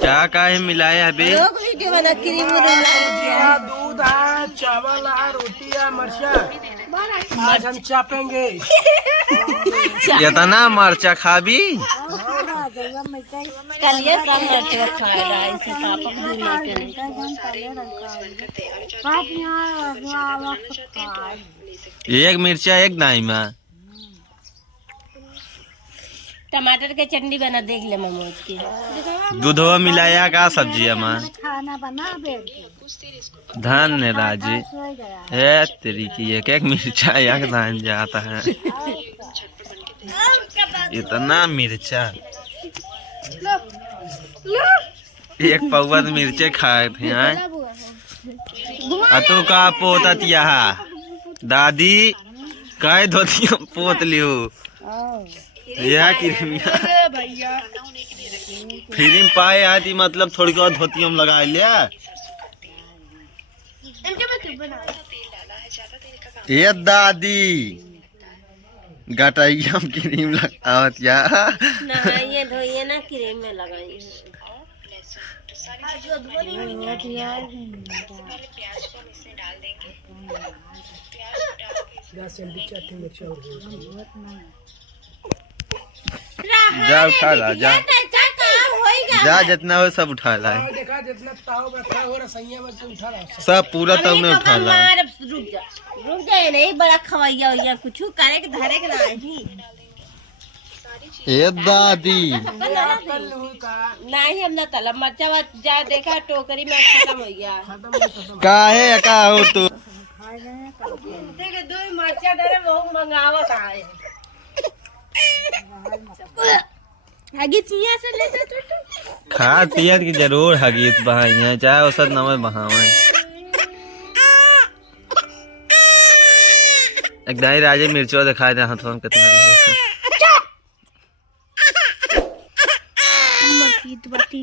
क्या का है मिलाया अभी? दूध है, चावल है, रोटी है, मर्चा। आज हम चापेंगे। इतना मरचा खाबी? एक मिर्चा एक दाई में टमाटर के चटनी बना देख ले ममोज की। दूधवा मिलाया का सब्जी में धन्य राजी है तेरी की एक एक मिर्चा एक दान जाता है। इतना मिर्चा एक पौवा मिर्चे खाए थे। अतो का पोता तिया दादी कह धोतिया पोत लियो यह फिल्म पाए आती मतलब थोड़ी बहुत धोतिया में लगा लिया। ये दादी गटाइया में क्रीम लगावत या नहाइए धोइए ना क्रीम में लगाइए। जा उठा ला जा जा जितना हो सब उठा ला देखा जितना ताव रखा हो रसैया में से उठा रहा सब पूरा तब ने उठा ला। रुक जा नहीं बड़ा खवैया हुआ कुछ करे के धरे के नहीं। ए दादी नहीं हम ना तलब मरचा जा देखा टोकरी में खत्म हो गया। काहे का हो तू देख दो मरचा डरे वो मंगावत आए हगीतिया से ले जा तू खा पियत की जरूर हगीत बहाइया चाहे औसत नमक बहावे। एक दाई राजे मिर्चवा दिखाए थे हाथों में कितना बाती